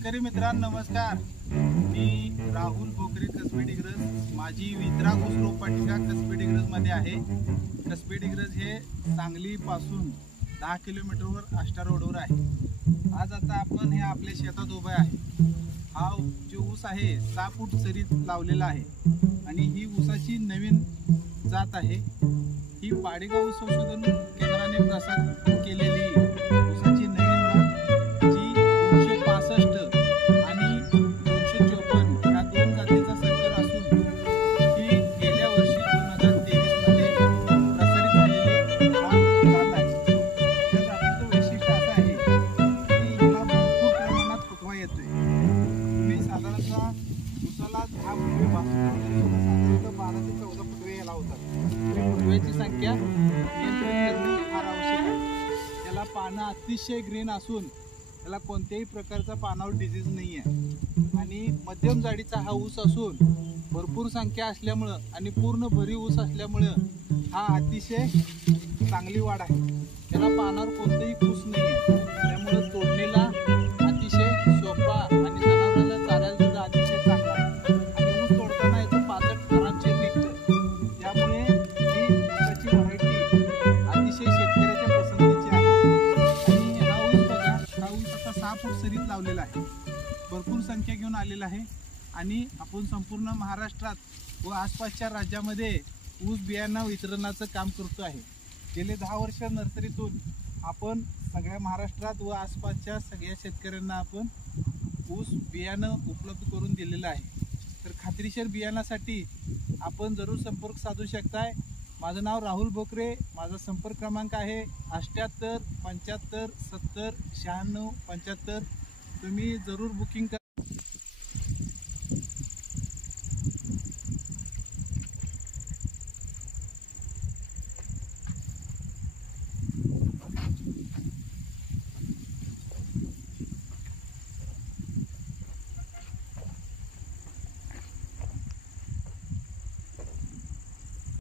शेतकरी मित्रांनो नमस्कार। मी राहुल भोकरे कसबे डिग्रज, माझी वित्रा ऊस रोपवाटिका कसबे डिग्रज मध्ये आहे। कसबे डिग्रज हे सांगली पासून 10 किलोमीटरवर आष्टा रोडवर आहे। आज आता आपण हे आपल्या शेतात उभे आहे। हा जो ऊस आहे 6 फूट सरीत लावलेला आहे आणि ही ऊसाची नवीन जात आहे। ही पाडेगाव ऊस संशोधन केंद्राने प्रसारित केलेली ऊसाची नवीन जात जी 265 आणि 254 या दोन जातीचा संकर असून ही गेल्या वर्षी 2023 मध्ये प्रसारित झालेली जात आहे। या जातीचं वैशिष्ट्य असं आहे की ह्याला भरपूर प्रमाणात फुटवा येतोय। तुम्ही साधारणतः ऊसाला 10 फुटवे साधारणतः 12 ते 14 फुटवे याला होतात। फुटव्याची संख्या नियंत्रित करणे फार आवश्यक आहे। त्याला पानं अतिशय ग्रीन असून त्याला कोणत्याही प्रकारचा पानावर डिजीज नाही आहे आणि मध्यम जाडीचा हा ऊस असून भरपूर संख्या असल्यामुळं आणि पूर्ण भरीव ऊस असल्यामुळं हा अतिशय चांगली वाढ आहे। त्याला पानावर कोणतेही कूस नाही आहे, त्यामुळे तोडणीला अतिशय सोपा आणि जनावरांना चारायला सुद्धा अतिशय चांगला आहे आणि ऊस तोडताना याचं पाचट आरामशीर निघतं। त्यामुळे ही ऊसाची व्हरायटी अतिशय शेतकऱ्याच्या पसंतीची आहे। आणि हा ऊस बघा, हा ऊस आता 6 फूट सरीत लावलेला आहे, भरपूर संख्या घेऊन आलेला आहे आणि आपण संपूर्ण महाराष्ट्रात व आसपासच्या राज्यामध्ये ऊस बियाणं वितरणाचं काम करतो आहे। गेले 10 वर्ष नर्सरीतून आपण सगळ्या महाराष्ट्रात व आसपासच्या सगळ्या शेतकऱ्यांना आपण ऊस बियाणं उपलब्ध करून दिलेलं आहे। तर खात्रीशीर बियाणासाठी आपण जरूर संपर्क साधू शकताय। माझं नाव राहुल भोकरे, माझा संपर्क क्रमांक आहे 78 75 70 96 75। तुम्ही जरूर बुकिंग करा।